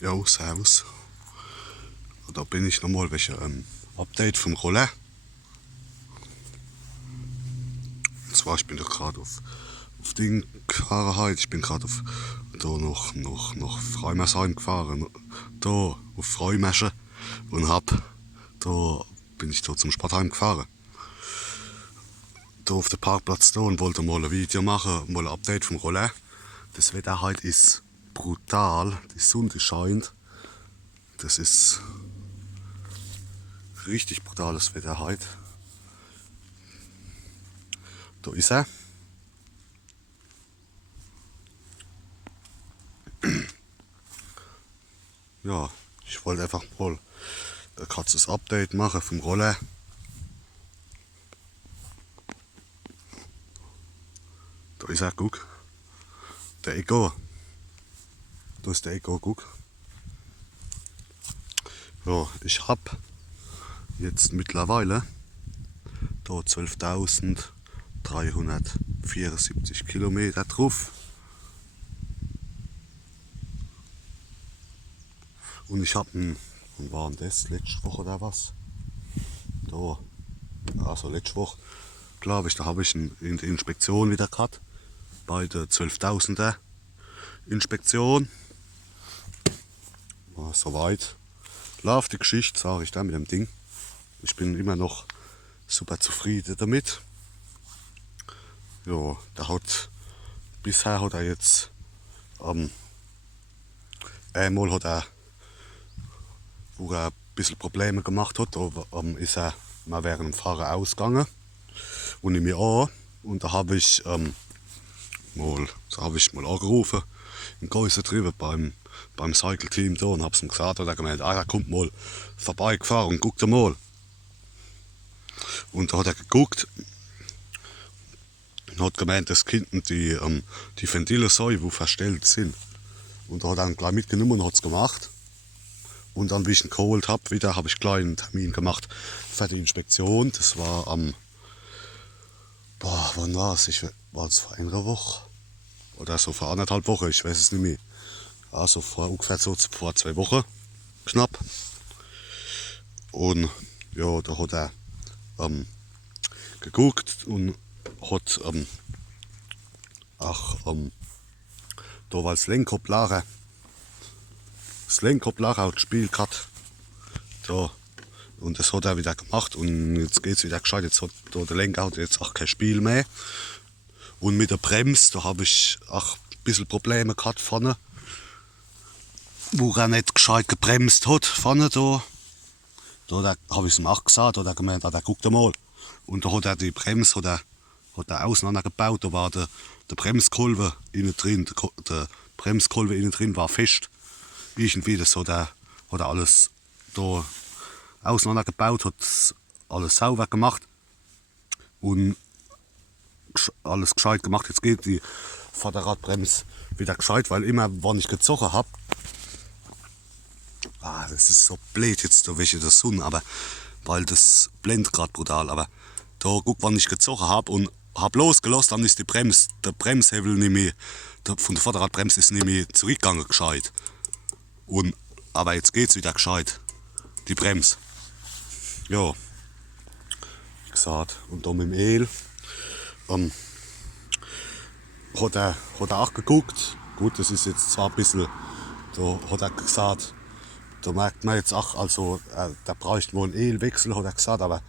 Jo, servus. Da bin ich nochmal wegen Update vom Roller. Und zwar, ich bin da gerade auf Ding gefahren heute. Ich bin gerade da nach Freimersheim gefahren. Da auf Freimersche. Und bin ich da zum Sportheim gefahren. Da auf dem Parkplatz da und wollte mal ein Video machen, mal ein Update vom Roller. Das Wetter heute ist brutal. Die Sonne scheint. Das ist richtig brutales Wetter heute. Da ist er. Ja, ich wollte einfach mal ein kurzes Update machen vom Roller. Da ist er, guck. Der Ego. Da ist der Ego, guck. Ja, ich habe jetzt mittlerweile da 12.374 Kilometer drauf. Und ich habe wann war denn das? Letzte Woche oder was? Da, also letzte Woche, glaube ich, da habe ich in die Inspektion wieder gehabt. Bei der 12.000er Inspektion. Ja, soweit läuft die Geschichte, sage ich da mit dem Ding. Ich bin immer noch super zufrieden damit. Ja, bisher hat er jetzt einmal hat er, wo er ein bisschen Probleme gemacht hat, da ist er mal während dem Fahren ausgegangen und ich mir an. Und da habe ich mal angerufen in Geusentrieben beim Cycle-Team da und habe es ihm gesagt, und er gemeint, er kommt mal vorbeigefahren und guckt mal. Und da hat er geguckt und hat gemeint, das könnten die Ventile sein, die verstellt sind. Und da hat er ihn gleich mitgenommen und hat es gemacht. Und dann, wie ich ihn geholt habe, habe ich gleich einen Termin gemacht für die Inspektion. Das war wann war es? War es vor einer Woche? Oder so vor 1,5 Wochen, ich weiß es nicht mehr. Also ungefähr vor 2 Wochen, knapp. Und ja, da hat er geguckt und hat da war das Lenkkopflager auch gespielt gehabt. Da. Und das hat er wieder gemacht und jetzt geht es wieder gescheit. Jetzt hat da der Lenker hat jetzt auch kein Spiel mehr. Und mit der Bremse, da habe ich auch ein bisschen Probleme gehabt vorne. Wo er nicht gescheit gebremst hat, vorne da. Da habe ich es ihm auch gesagt, da hat er gemeint, da guckt er mal. Und da hat er die Bremse hat er auseinandergebaut, da war der Bremskolben innen drin, der Bremskolben innen drin war fest. Irgendwie, das hat er alles da auseinandergebaut, hat alles sauber gemacht und alles gescheit gemacht. Jetzt geht die Vorderradbremse wieder gescheit, weil immer, wenn ich gezogen habe, das ist so blöd jetzt, da welche der Sonne, aber weil das blendet gerade brutal, aber da guck, wann ich gezogen habe und habe losgelassen, dann ist der Bremshebel nicht mehr, von der Vorderradbremse ist nicht mehr zurückgegangen gescheit. Aber jetzt geht's wieder gescheit, die Bremse. Ja, wie gesagt, und da mit dem El hat er auch geguckt. Gut, das ist jetzt zwar ein bisschen, da hat er gesagt, da merkt man jetzt auch, also da bräuchte wohl einen Ölwechsel, hat er gesagt, aber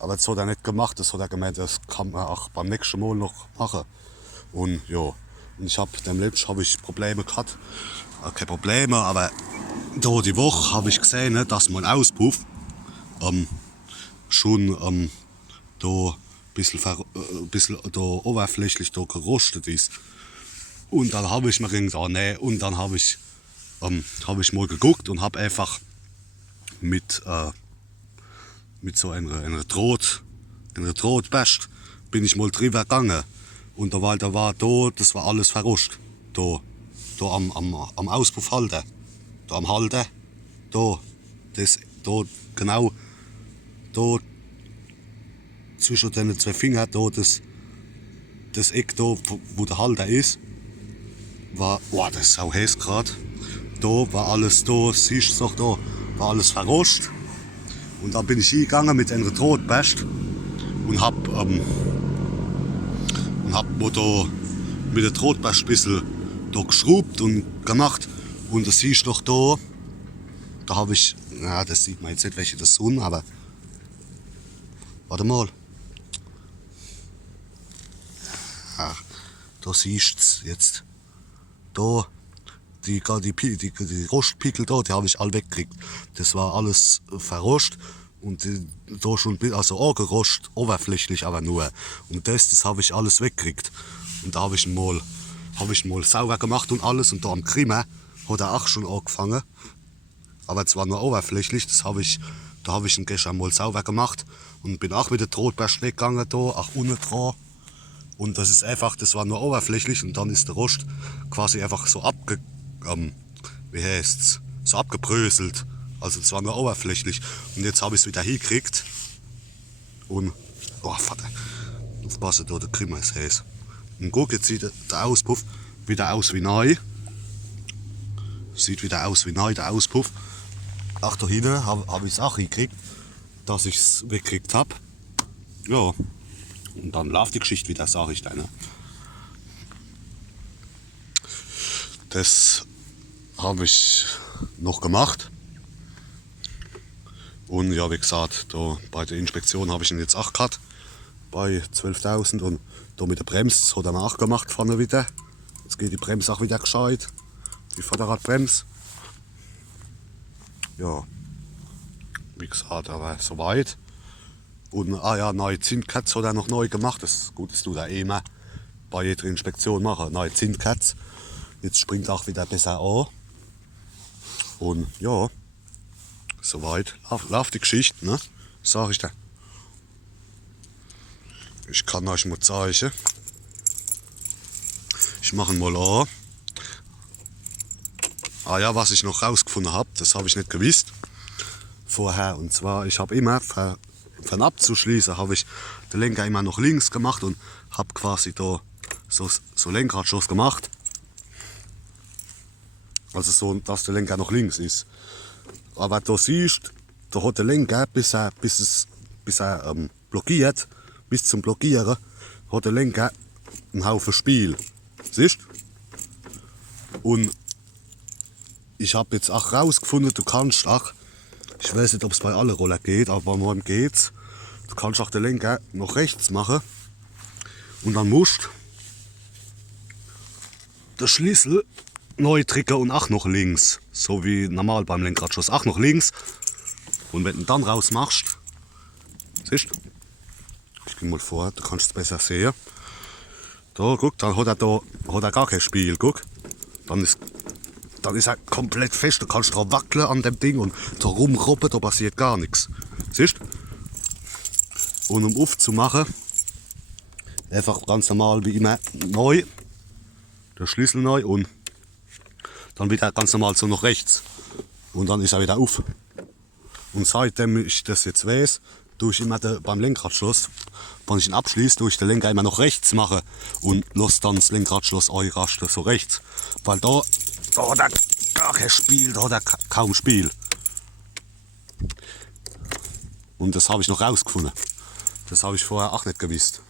das hat er nicht gemacht, das hat er gemeint, das kann man auch beim nächsten Mal noch machen. Und ja, und dem letzten habe ich Probleme gehabt, keine Probleme, aber da die Woche habe ich gesehen, ne, dass mein Auspuff schon da ein bisschen da oberflächlich da gerostet ist. Und dann habe ich mir gedacht, nee, und dann habe ich mal geguckt und habe einfach mit so einer Drahtbürste bin ich mal drüber gegangen. Und das war alles verrostet. Da am Auspuffhalter, da am Halter, da genau, da zwischen den 2 Fingern, da das Eck da, wo der Halter ist, das ist sau heiß gerade. da war alles da, siehst du doch da, war alles verrostet. Und dann bin ich hingegangen mit einer Rotbest und hab da mit der Rotbest ein bisschen da geschraubt und gemacht. Und das siehst du doch da habe ich, ja, das sieht man jetzt nicht, welche das sind, aber warte mal. Ja, da siehst du jetzt, da, die Rostpickel da, die habe ich alle weggekriegt. Das war alles verrostet und da schon, also angerostet, oberflächlich aber nur. Und das habe ich alles weggekriegt. Und da habe ich ihn mal sauber gemacht und alles. Und da am Krimmer hat er auch schon angefangen. Aber zwar nur oberflächlich, da habe ich ihn gestern mal sauber gemacht. Und bin auch mit der Rotbest weggegangen, da, auch unten dran. Und das ist einfach, das war nur oberflächlich und dann ist der Rost quasi einfach so so abgebröselt. Also es war nur oberflächlich. Und jetzt habe ich es wieder hingekriegt. Und, oh Vater, aufpassen da, der Krimmer ist heiß. Und guck, jetzt sieht der Auspuff wieder aus wie neu. Sieht wieder aus wie neu, der Auspuff. Ach, da hinten hab ich es auch hingekriegt, dass ich es weggekriegt habe. Ja, und dann läuft die Geschichte wieder, sage ich dir. Das habe ich noch gemacht. Und ja, wie gesagt, da bei der Inspektion habe ich ihn jetzt auch gehabt, bei 12.000. Und da mit der Bremse hat er nachgemacht vorne wieder. Jetzt geht die Bremse auch wieder gescheit, die Vorderradbremse. Ja, wie gesagt, aber soweit. Und neue Zündkerze hat er noch neu gemacht. Das ist gut, dass du da immer bei jeder Inspektion machen. Neue Zündkerze. Jetzt springt auch wieder besser an. Und ja, soweit läuft die Geschichte, ne? Sag ich dir. Ich kann euch mal zeigen. Ich mache ihn mal an. Ja, was ich noch rausgefunden habe, das habe ich nicht gewusst vorher. Und zwar, ich habe immer von abzuschließen, habe ich den Lenker immer nach links gemacht und habe quasi da so Lenkradschloss gemacht. Also so, dass der Lenker nach links ist. Aber da siehst du, da hat der Lenker, bis er blockiert, bis zum Blockieren, hat der Lenker einen Haufen Spiel. Siehst du? Und ich habe jetzt auch rausgefunden, du kannst auch, ich weiß nicht, ob es bei allen Roller geht, aber bei meinem geht's. Du kannst auch den Lenker nach rechts machen und dann musst der Schlüssel neu drücken und auch noch links. So wie normal beim Lenkradschloss, auch noch links. Und wenn du dann raus machst, siehst du, ich gehe mal vor, du kannst es besser sehen. Da, guck, dann hat er gar kein Spiel, guck. Dann ist er komplett fest, du kannst drauf wackeln an dem Ding und da rumrobben, da passiert gar nichts. Siehst du? Und um aufzumachen, einfach ganz normal wie immer neu, der Schlüssel neu und dann wieder ganz normal so nach rechts. Und dann ist er wieder auf. Und seitdem ich das jetzt weiß, tue ich immer beim Lenkradschloss, wenn ich ihn abschließe, tue ich den Lenker immer nach rechts machen und lasse dann das Lenkradschloss einrasten, so rechts. Weil da hat er gar kein Spiel, da hat er kaum Spiel. Und das habe ich noch rausgefunden. Das habe ich vorher auch nicht gewusst.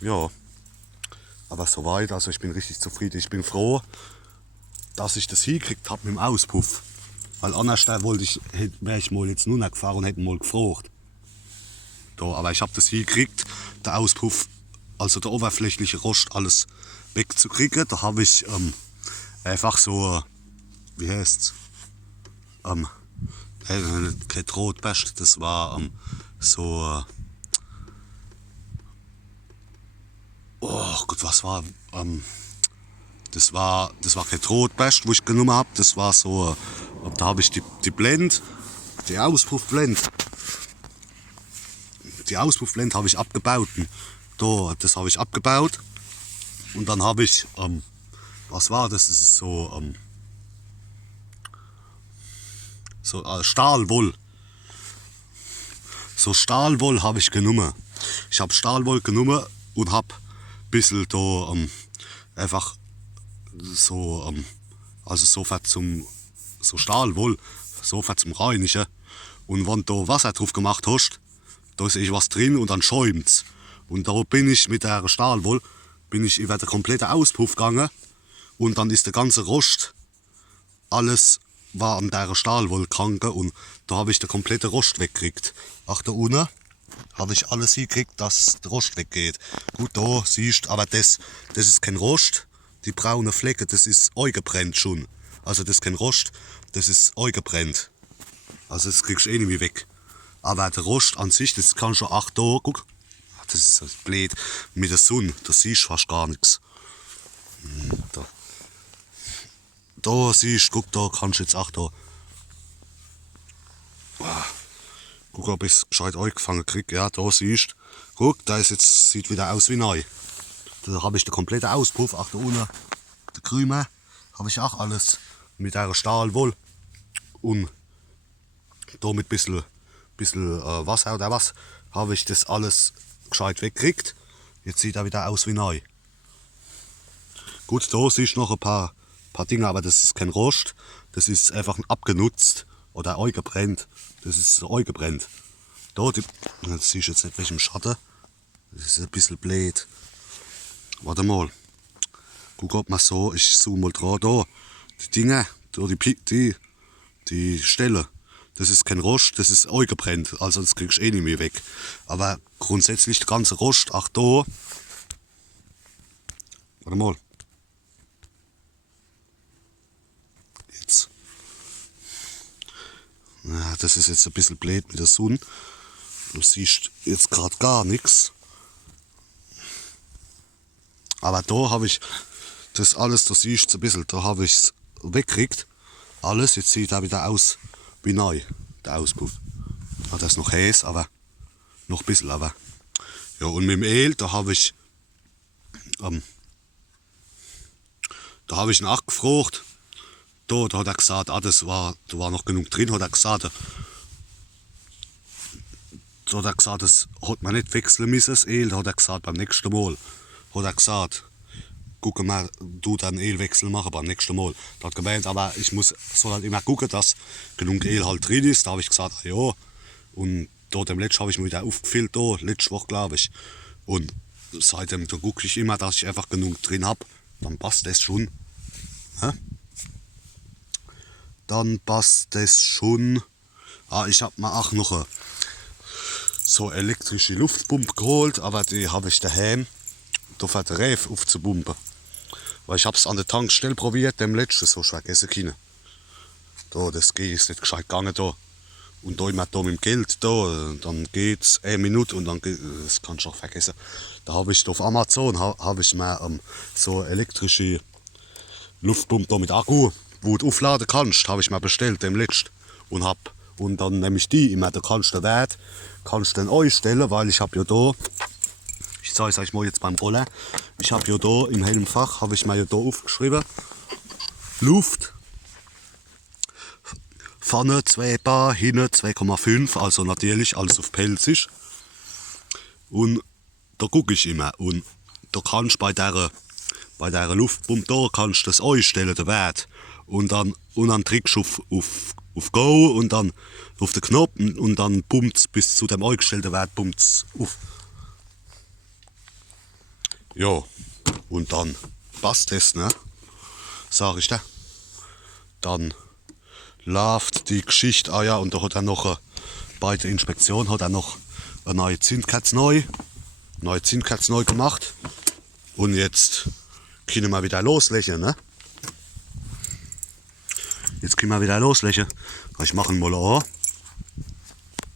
Ja, aber soweit, also ich bin richtig zufrieden. Ich bin froh, dass ich das hingekriegt habe mit dem Auspuff. Weil anders wäre ich mal jetzt nur noch gefahren und hätte mal gefragt. Da, aber ich habe das hingekriegt, der Auspuff, also der oberflächliche Rost, alles wegzukriegen. Da habe ich einfach so, wie heißt's? Kein Rotbest, das war so. Oh Gott, was war? Das war kein Rotbest, wo ich genommen habe. Das war so, da habe ich die Blende, die Auspuffblende. Die Auspuffblende habe ich abgebaut. Das habe ich abgebaut. Und dann habe ich, was war das? Das ist so, Stahlwoll. So Stahlwoll habe ich genommen. Ich habe Stahlwoll genommen und habe ein bisschen da einfach so, Also sofort zum so Stahlwoll, sofort zum Reinigen. Und wenn du Wasser drauf gemacht hast, da ist was drin und dann schäumt's. Und da bin ich mit der Stahlwoll über den kompletten Auspuff gegangen und dann ist der ganze Rost, alles war an der Stahlwoll kranke und da habe ich den kompletten Rost weggekriegt. Ach, da unten habe ich alles hingekriegt, dass der Rost weggeht. Gut, da siehst du, aber das ist kein Rost. Die braune Flecke, das ist eingebrennt schon. Also das ist kein Rost, das ist eingebrennt. Also das kriegst du eh nicht mehr weg. Aber der Rost an sich, das kann schon, ach da, guck. Das ist so blöd mit der Sonne, da siehst du fast gar nichts. Da siehst du, guck, da kannst du jetzt auch da. Guck, ob ich es gescheit eingefangen kriege. Ja, da siehst du. Guck, da ist jetzt, sieht wieder aus wie neu. Da habe ich den kompletten Auspuff. Ach, da unten, der Krümel, habe ich auch alles mit der Stahlwolle. Und da mit ein bisschen Wasser oder was, habe ich das alles gescheit weggekriegt. Jetzt sieht er wieder aus wie neu. Gut, da siehst du noch ein paar Dinge, aber das ist kein Rost. Das ist einfach abgenutzt oder eingebrennt. Das ist eingebrennt. Da, das siehst du jetzt nicht welchem Schatten. Das ist ein bisschen blöd. Warte mal. Guck, ob man so, ich zoome mal dran, da. Die Dinge, da die Stelle. Das ist kein Rost, das ist eingebrennt. Also das kriegst du eh nicht mehr weg. Aber grundsätzlich der ganze Rost, ach da. Warte mal. Jetzt. Ja, das ist jetzt ein bisschen blöd mit der Sonne. Du siehst jetzt gerade gar nichts. Aber da habe ich das alles, da siehst du ein bisschen, da habe ich es weggekriegt. Alles, jetzt sieht er wieder aus wie neu, der Auspuff. Ja, das ist noch heiß, aber noch ein bisschen. Aber. Ja, und mit dem Öl, da habe ich nachgefragt. Da hat er gesagt, da war noch genug drin, hat er gesagt. Da hat er gesagt, das hat man nicht wechseln müssen, das Öl. Da hat er gesagt, beim nächsten Mal. Hat er gesagt, guck mal, du dann Ölwechsel machen beim nächsten Mal. Da hat gemeint, aber ich soll halt immer gucken, dass genug Öl halt drin ist. Da habe ich gesagt, ah, ja. Und dort im letzten habe ich mir wieder aufgefüllt, da, letzte Woche glaube ich. Und seitdem da gucke ich immer, dass ich einfach genug drin habe. Dann passt das schon. Ja? Dann passt das schon. Ah, ich habe mir auch noch so eine elektrische Luftpumpe geholt, aber die habe ich daheim. Da fährt der Reif aufzupumpen. Weil ich habe es an der Tankstelle probiert, dem letzten so vergessen können. Da, das ist nicht gescheit gegangen da. Und da immer da mit dem Geld da, dann geht's 1 Minute und dann das kannst du auch vergessen. Da habe ich auf Amazon ich mir so eine elektrische Luftpumpe da mit Akku, wo du aufladen kannst, habe ich mir bestellt, dem letzten. Und dann nehme ich die immer, da kannst du den Wert, kannst du den einstellen, weil ich habe ja da, ich zeige es euch mal jetzt beim Rollen, ich habe ja da im hellen Fach, habe ich mir ja da aufgeschrieben, Luft, vorne 2 Bar, hinten 2,5, also natürlich alles auf Pelzig. Und da gucke ich immer und da kannst bei der Luftpumpe da kannst du das einstellen, den Wert. Und dann drückst du auf Go und dann auf den Knopf und dann pumpt es bis zu dem eingestellten Wert pumpt's auf. Ja, und dann passt das, ne? Sag ich dir. Dann läuft die Geschichte, ah ja, und da hat er noch bei der Inspektion hat er noch eine neue Zündkerze neu gemacht. Und jetzt können wir wieder loslegen, ne? Jetzt können wir wieder loslegen. Ich mache ihn mal an.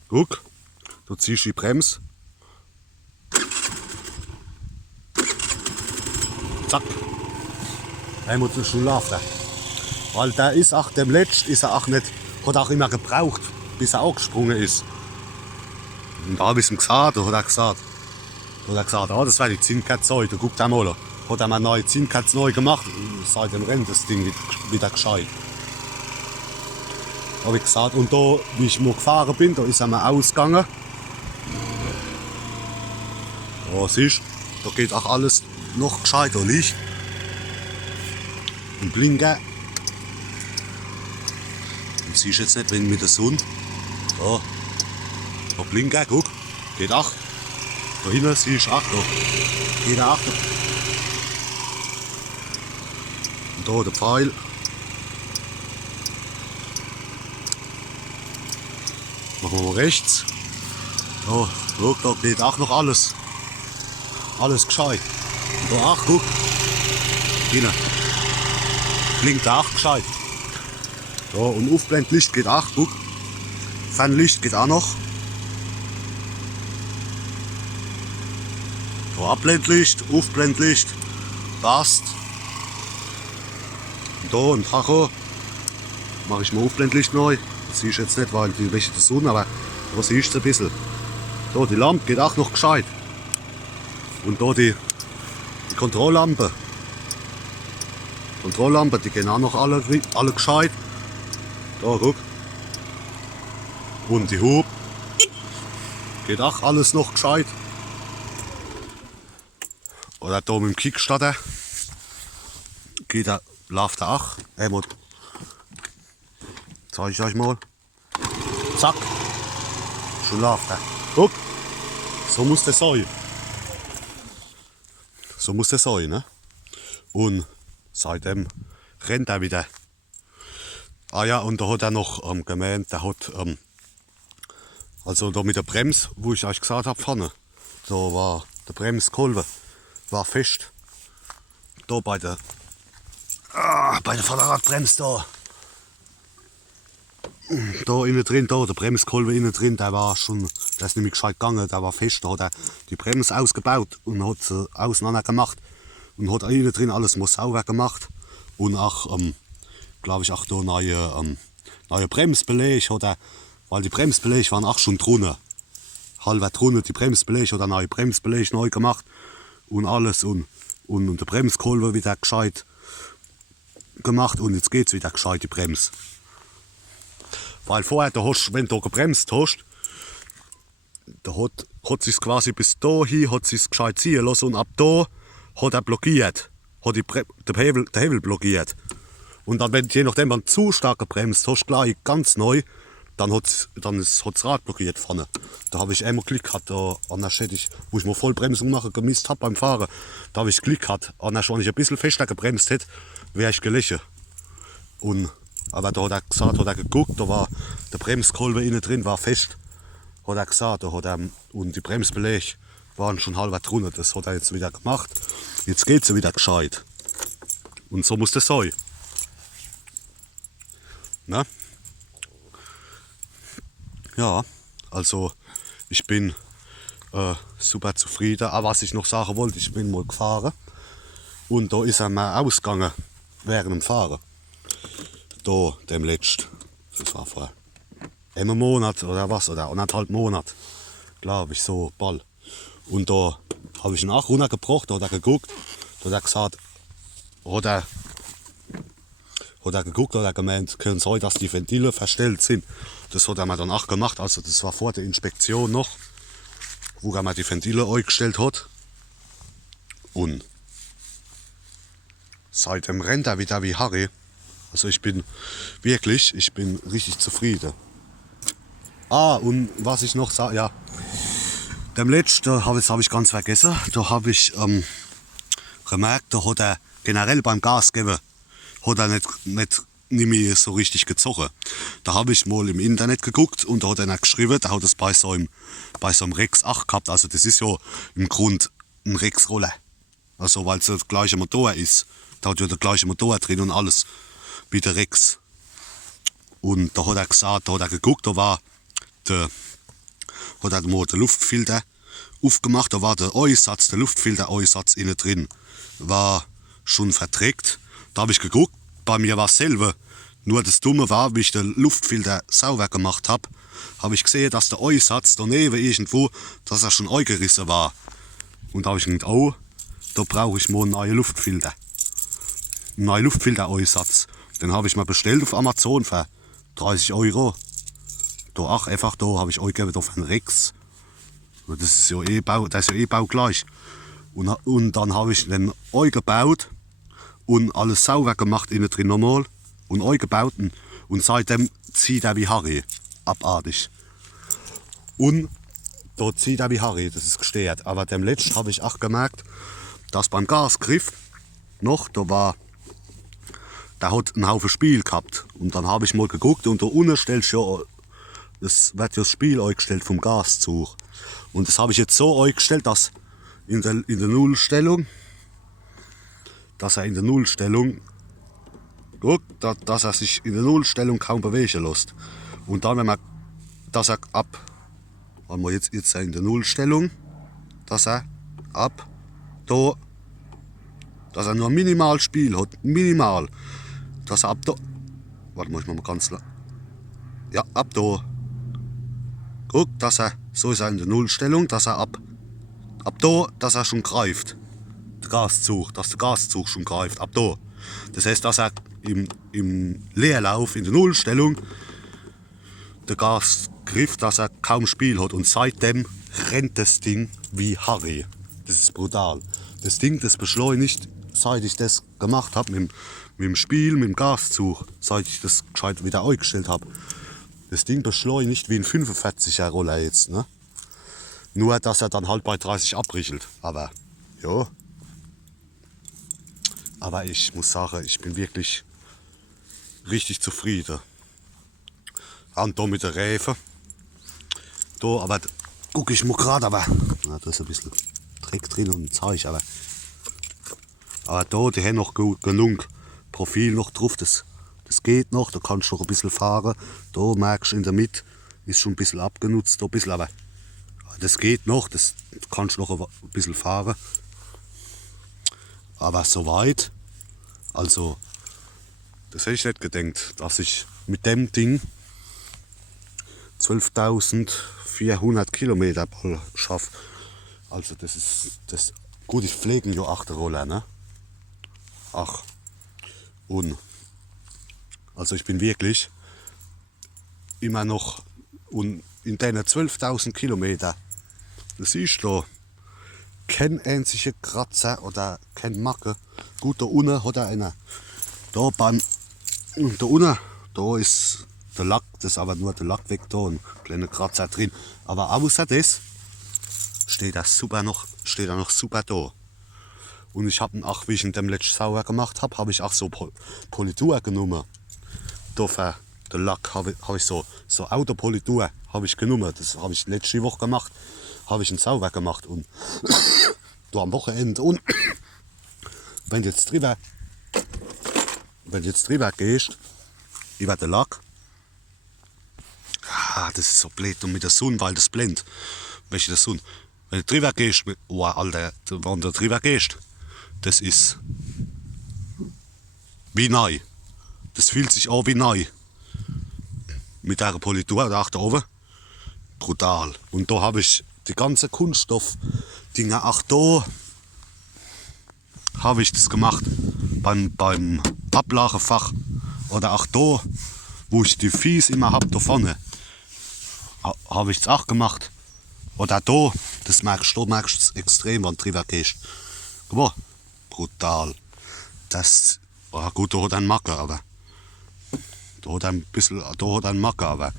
Guck, du ziehst die Bremse. Zack. Einmal zu schon laufen. Weil der ist auch dem letzten ist er auch nicht, hat auch immer gebraucht, bis er angesprungen ist. Und da habe ich ihm gesagt, da hat er gesagt, ah, das wäre die Zündkerze heute, guck da mal. Hat er mal eine neue Zündkerze neu gemacht, seitdem rennt das Ding wieder gescheit. Habe ich gesagt, und da, wie ich mal gefahren bin, da ist er mal ausgegangen. Da siehst du, da geht auch alles noch gescheiter Licht. Und blinken. siehst jetzt nicht, wenn mit der Sonne. Da. Da blinkt guck. Geht 8. Da hinten siehst du 8. Da. Geht 8. Und da der Pfeil. Machen wir mal rechts. Da, guck, da geht auch noch alles. Alles gescheit. Und da 8, guck. Hinten. Blinkt 8 gescheit. Da, und Aufblendlicht geht 8, guck. Fernlicht geht auch noch. Da Abblendlicht, Aufblendlicht. Passt. Und da ein Tacho. Mache ich mal Aufblendlicht neu. Das siehst du jetzt nicht, weil die Wäsche der Sonne, aber da siehst du ein bisschen. Da die Lampe geht auch noch gescheit. Und da die Kontrolllampe. Kontrolllampe, die gehen auch noch alle gescheit. Da guck. Und die Hub. Geht auch alles noch gescheit. Oder da mit dem Kickstarter. Geht er, läuft er auch. Zeige ich euch mal. Zack. Schon läuft er. Guck. So muss das sein. So muss das sein, ne? Und seitdem rennt er wieder. Ah ja, und da hat er noch gemeint, der hat, also da mit der Bremse, wo ich euch gesagt habe, vorne, da war der Bremskolbe, war fest. Da bei der Vorderradbremse da. Da innen drin, da, der Bremskolbe innen drin, der war schon, der ist nämlich gescheit gegangen, der war fest, da hat er die Bremse ausgebaut und hat sie auseinander gemacht und hat innen drin alles mal sauber gemacht und auch, glaube ich, auch da neue Bremsbeleg hat er, weil die Bremsbeleg waren auch schon drunter, halber drunter, die Bremsbeleg hat er neue Bremsbeleg neu gemacht und alles und der Bremskolbe wieder gescheit gemacht und jetzt geht's wieder gescheit, die Bremse. Weil vorher, wenn du gebremst hast, da hat sich quasi bis da hin, hat sich gescheit ziehen lassen und ab da hat er blockiert, hat der Hebel blockiert. Und dann, je nachdem, wenn du zu stark gebremst hast, gleich ganz neu, dann hat's das Rad blockiert vorne. Da habe ich einmal Glück gehabt, anders hätte ich, wo ich mal Vollbremsung machen gemisst habe beim Fahren, da habe ich Glück gehabt. Anders, wenn ich ein bisschen fester gebremst hätte, wäre ich gelegen. Aber da hat er gesagt, hat er geguckt, da war der Bremskolbe innen drin, war fest. Hat er gesagt, und die Bremsbeleg waren schon halb drunter. Das hat er jetzt wieder gemacht. Jetzt geht es wieder gescheit. Und so muss das sein. Ne? Ja, also ich bin super zufrieden. Aber was ich noch sagen wollte, ich bin mal gefahren. Und da ist er mal ausgegangen während dem Fahren. Da, dem letzten, das war vor einem Monat oder was, oder 1,5 Monate, glaube ich, so bald. Und da habe ich ihn auch runtergebracht, da hat er geguckt, da hat er gesagt, hat er geguckt, hat er gemeint, können sein, dass die Ventile verstellt sind. Das hat er mir dann auch gemacht, also das war vor der Inspektion noch, wo er mir die Ventile eingestellt hat. Und seitdem rennt er wieder wie Harry. Also ich bin richtig zufrieden. Und was ich noch sage, ja, dem letzten habe ich ganz vergessen, da habe ich gemerkt, da hat er generell beim Gas geben, hat er nicht mehr so richtig gezogen. Da habe ich mal im Internet geguckt und da hat er geschrieben, da hat es bei so einem Rex 8 gehabt, also das ist ja im Grunde ein Rex-Roller. Also weil es der gleiche Motor ist, da hat ja der gleiche Motor drin und alles. Wie der Rex. Und da hat er gesagt, da hat er geguckt, da war hat er mal den Luftfilter aufgemacht, da war der Luftfilter-Einsatz innen drin, war schon verträgt. Da habe ich geguckt, bei mir war es selber. Nur das Dumme war, wie ich den Luftfilter sauber gemacht habe, habe ich gesehen, dass der Einsatz daneben irgendwo, dass er schon eingerissen war. Und da habe ich gedacht, oh, da brauche ich mal einen neuen Luftfilter. Einen neuen Luftfilter-Einsatz. Den habe ich mal bestellt auf Amazon für 30 €. Da auch einfach, da habe ich eingegeben auf einen Rex. Das ist ja baugleich. Und dann habe ich den eingebaut und alles sauber gemacht innen drin normal und eingebaut. Und seitdem zieht er wie Harry. Abartig. Und da zieht er wie Harry, das ist gestört. Aber dem letzten habe ich auch gemerkt, dass beim Gasgriff noch, der hat einen Haufen Spiel gehabt. Und dann habe ich mal geguckt und da unten stellst du ja, das wird ja das Spiel eingestellt vom Gaszug. Und das habe ich jetzt so eingestellt, dass in der Nullstellung, dass er sich in der Nullstellung kaum bewegen lässt. Und dann, wenn man, dass er wenn wir jetzt in der Nullstellung, dass er dass er nur minimal Spiel hat, minimal, dass er ab da, warte mal, ich mach mal ganz lang, ja, ab da, guck, dass er, so ist er in der Nullstellung, dass er ab da, dass er schon greift, dass der Gaszug schon greift, ab da. Das heißt, dass er im Leerlauf, in der Nullstellung, der Gasgriff, dass er kaum Spiel hat. Und seitdem rennt das Ding wie Harry. Das ist brutal. Das Ding, das beschleunigt, seit ich das gemacht habe mit dem Spiel, mit dem Gaszug, seit ich das gescheit wieder eingestellt habe. Das Ding beschleunigt wie ein 45er Roller jetzt. Ne? Nur, dass er dann halt bei 30 abrichelt. Aber, ja. Aber ich muss sagen, ich bin wirklich richtig zufrieden. Und da mit der Reifen. Da, aber gucke ich mal gerade, aber na, da ist ein bisschen Dreck drin und Zeug, aber da, die haben noch genug Profil noch drauf, das geht noch, da kannst du noch ein bisschen fahren. Da merkst du in der Mitte, ist schon ein bisschen abgenutzt, da ein bisschen, aber das geht noch, das kannst du noch ein bisschen fahren. Aber soweit, also, das hätte ich nicht gedacht, dass ich mit dem Ding 12.400 Kilometer schaffe. Also das ist das. Gut, ich pflege ja 8 Roller, ne? Ach. Und also ich bin wirklich immer noch und in deinen 12.000 Kilometer, das siehst du, kein einziger Kratzer oder kein Macke. Gut, da unten hat er einer. Da unten, da ist der Lack, das ist aber nur der Lack weg da, ein kleiner Kratzer drin. Aber außer das steht er noch super da. Und ich habe auch, wie ich ihn dem letzten sauer gemacht habe, habe ich auch so Politur genommen. Da für den Lack habe ich so Autopolitur habe ich genommen. Das habe ich letzte Woche gemacht, habe ich ihn sauber gemacht. Und da am Wochenende. Und wenn du jetzt drüber gehst, über den Lack, das ist so blöd und mit der Sonne, weil das blendet. Welche der Sonne? Wenn du drüber gehst, oh Alter, wenn du drüber gehst, das ist wie neu. Das fühlt sich auch wie neu. Mit der Politur da oben. Brutal. Und da habe ich die ganzen Kunststoffdinger, auch da habe ich das gemacht. Beim Ablagefach. Oder auch da, wo ich die Fies immer habe, da vorne. Habe ich es auch gemacht. Oder da, das merkst du extrem, wenn du drüber gehst. Guck mal, brutal. Das, gut, da hat ein Macker, aber da hat ein Macker, aber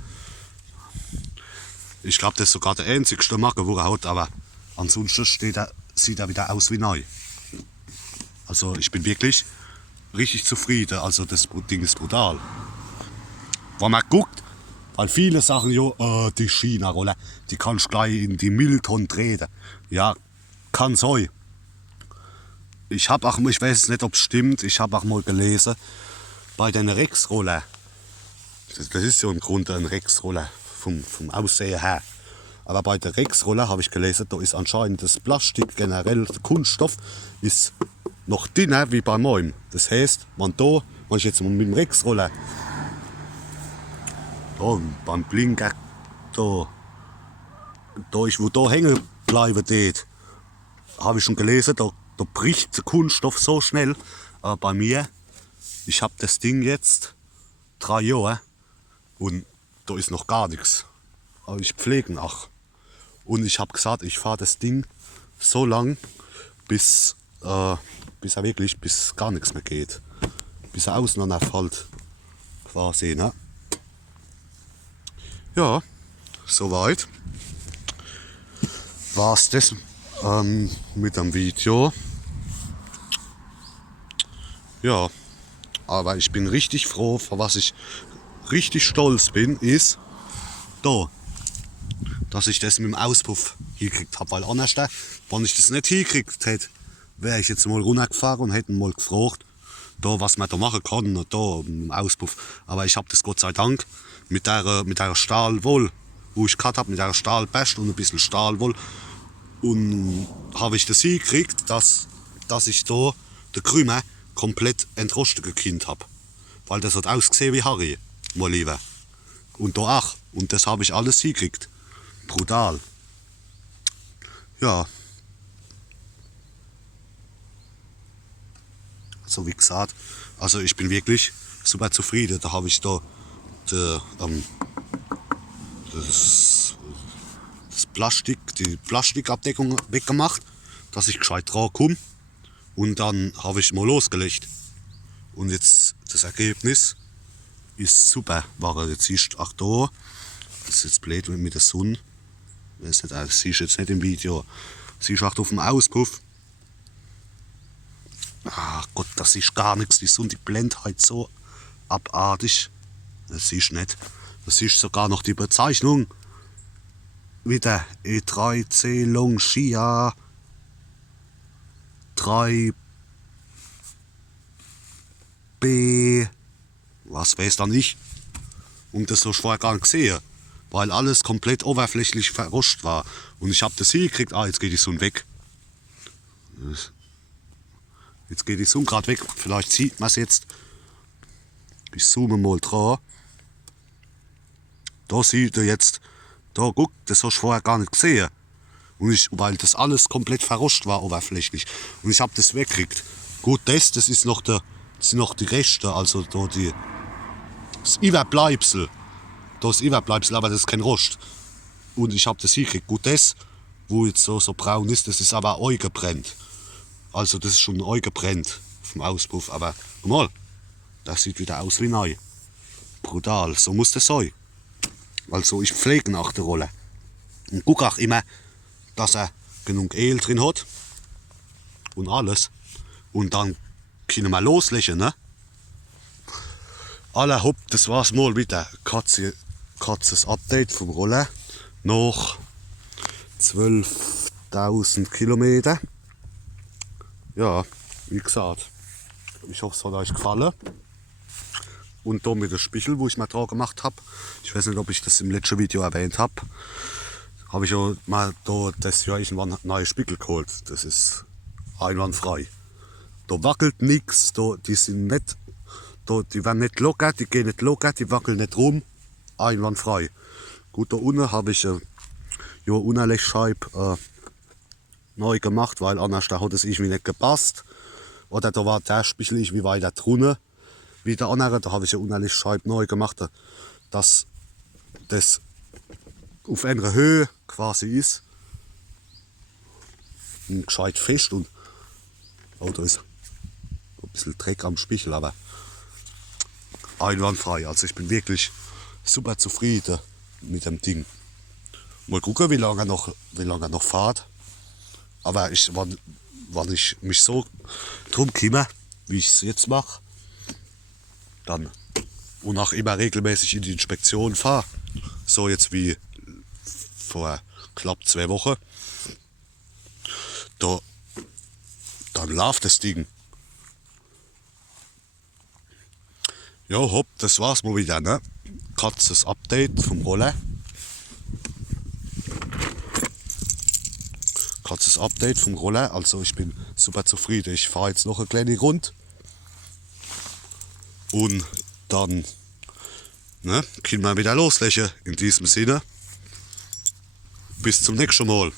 ich glaube, das ist sogar der einzigste Macker, wo er hat, aber ansonsten sieht er wieder aus wie neu. Also ich bin wirklich richtig zufrieden, also das Ding ist brutal. Wenn man guckt, weil viele sagen ja, die China-Rolle, die kannst du gleich in die Mülltonne treten. Ja, kann sein. Ich weiß es nicht, ob es stimmt, ich habe auch mal gelesen, bei den Rex-Roller, das ist ja im Grunde ein Rex-Roller vom Aussehen her. Aber bei der Rex-Roller habe ich gelesen, da ist anscheinend das Plastik, generell der Kunststoff, ist noch dünner wie bei meinem. Das heißt, wenn ich jetzt mit dem Rex-Roller da, beim Blinker, wo da hängen bleiben tät, habe ich schon gelesen, da bricht der Kunststoff so schnell. Aber bei mir, ich habe das Ding jetzt 3 Jahre und da ist noch gar nichts. Aber ich pflege ihn auch. Und ich habe gesagt, ich fahre das Ding so lang, bis gar nichts mehr geht. Bis er auseinanderfällt, quasi, ne? Ja, soweit war's das mit dem Video. Ja, aber ich bin richtig froh, für was ich richtig stolz bin, ist da, dass ich das mit dem Auspuff hingekriegt habe. Weil anders, wenn ich das nicht hingekriegt hätte, wäre ich jetzt mal runtergefahren und hätte mal gefragt, da, was man da machen kann, da mit dem Auspuff. Aber ich habe das Gott sei Dank mit der Stahlwolle, wo ich gehabt habe, mit der Stahlbest und ein bisschen Stahlwolle, und habe ich das hingekriegt, dass ich da den Krümel komplett entrostet gekriegt habe. Weil das hat ausgesehen wie Harry, mein Lieber. Und da auch. Und das habe ich alles hingekriegt. Brutal. Ja. Also wie gesagt, also ich bin wirklich super zufrieden. Da habe ich da die Plastikabdeckung weggemacht, dass ich gescheit dran komme. Und dann habe ich mal losgelegt. Und jetzt das Ergebnis ist super. Jetzt siehst du auch da, das ist jetzt blöd mit der Sonne. Das siehst du jetzt nicht im Video. Siehst du auch auf dem Auspuff. Ach Gott, das ist gar nichts. Die Sonne, die blendet halt so abartig. Das siehst du nicht. Das siehst sogar noch die Bezeichnung. Wieder E3C Longxia 3B. Was weiß da nicht. Und das habe ich vorher gar nicht gesehen. Weil alles komplett oberflächlich verrostet war. Und ich habe das hingekriegt. Jetzt geht die Sonne weg. Jetzt geht die Sonne gerade weg. Vielleicht sieht man es jetzt. Ich zoome mal dran. Da sieht ihr jetzt. Da, guck, das hast du vorher gar nicht gesehen. Und weil das alles komplett verrostet war, oberflächlich. Und ich habe das weggekriegt. Gut, das ist noch sind noch die Reste, also da das Überbleibsel. Das Überbleibsel, aber das ist kein Rost. Und ich habe das hingekriegt. Gut, das, wo jetzt so braun ist, das ist aber auch gebrannt. Also das ist schon auch gebrannt vom Auspuff. Aber guck mal, das sieht wieder aus wie neu. Brutal, so muss das sein. Also ich pflege nach der Rolle. Und gucke auch immer, dass er genug Öl drin hat. Und alles. Und dann können wir loslegen, ne? Alle hopp, das war's mal wieder. Katzes Update vom Rollen. Nach 12.000 Kilometer. Ja, wie gesagt. Ich hoffe, es hat euch gefallen. Und da mit dem Spichel, wo ich mal drauf gemacht habe. Ich weiß nicht, ob ich das im letzten Video erwähnt habe. Habe ich ja mal da das Jahr irgendwann neue Spiegel geholt. Das ist einwandfrei. Da wackelt nichts, die sind nicht, die werden nicht locker, die gehen nicht locker, die wackeln nicht rum. Einwandfrei. Gut, da unten habe ich ja Unterlegscheibe neu gemacht, weil anders da hat es irgendwie nicht gepasst. Oder da war der Spiegel irgendwie weiter drunter wie der andere. Da habe ich ja Unterlegscheibe neu gemacht, dass das auf einer Höhe quasi ist. Und gescheit fest und da ist ein bisschen Dreck am Spiegel, aber einwandfrei. Also ich bin wirklich super zufrieden mit dem Ding. Mal gucken, wie lange er noch fährt. Aber wenn ich mich so drum kümmere, wie ich es jetzt mache, dann und auch immer regelmäßig in die Inspektion fahre, so jetzt wie vor knapp 2 Wochen, dann läuft das Ding. Ja, hopp, das war's mal wieder, ne? Kurzes Update vom Roller. Kurzes Update vom Roller. Also ich bin super zufrieden. Ich fahre jetzt noch eine kleine Runde. Und dann können wir wieder loslegen. In diesem Sinne. Bis zum nächsten Mal.